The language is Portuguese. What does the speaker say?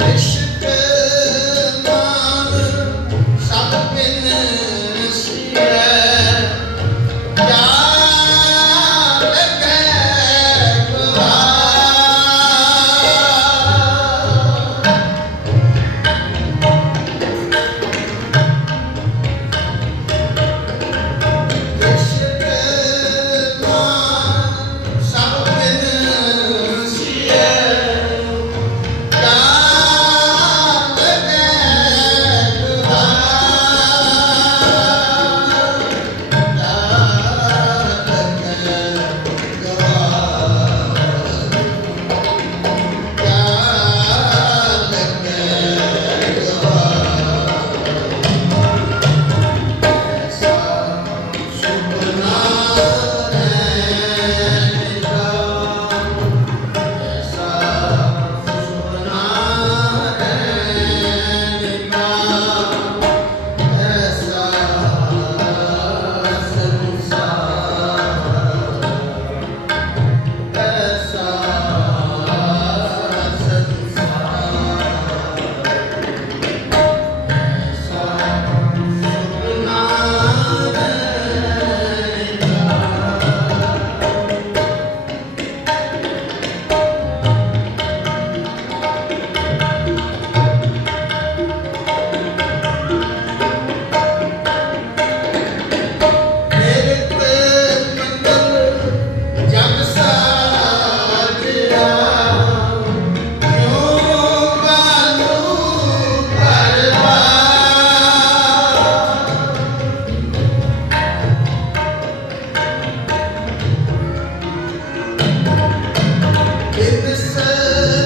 Deixa Christmas.